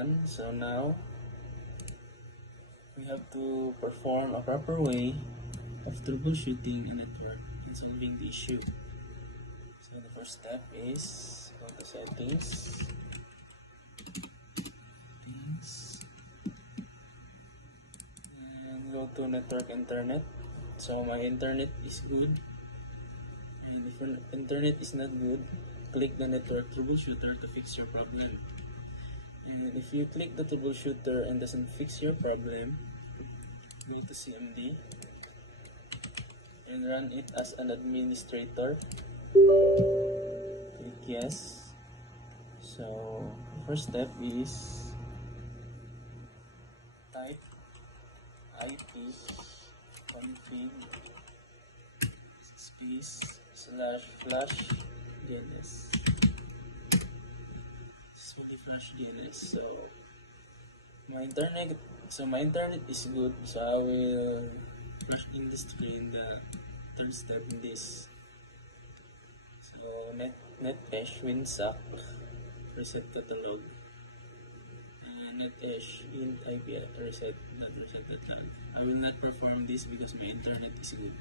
1. So now we have to perform a proper way of troubleshooting a network and solving the issue. So the first step is go to settings, and go to network internet. So my internet is good, and if your internet is not good, click the network troubleshooter to fix your problem. And if you click the troubleshooter and doesn't fix your problem, go to CMD and run it as an administrator. Click yes. So first step is type IP config space /flash DNS. Flash DNS. So my internet is good, so I will flash in the screen the third step in this. So nethash winsack reset catalog, nethash int IP reset that lang. I will not perform this because my internet is good.